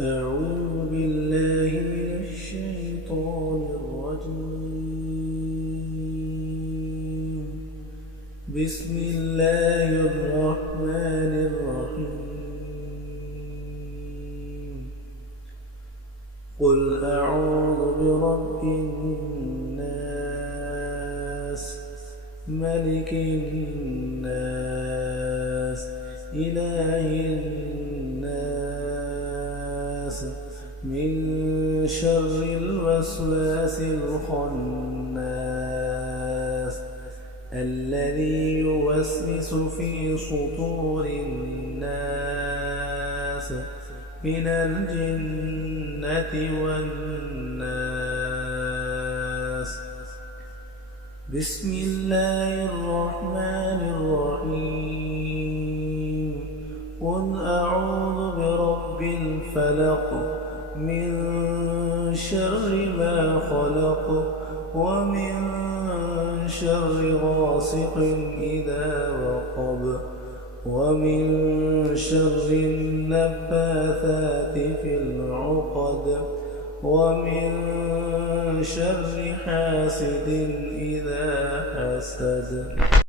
أعوذ بالله من الشيطان الرجيم. بسم الله الرحمن الرحيم. قل أعوذ برب الناس ملك الناس إله الناس من شر الوسواس الخناس الذي يوسوس في صدور الناس من الجنة والناس. بسم الله الرحمن الرحيم. قل أعوذ برب الفلق من شر ما خلق ومن شر غاسق إذا وقب ومن شر النفاثات في العقد ومن شر حاسد إذا حسد.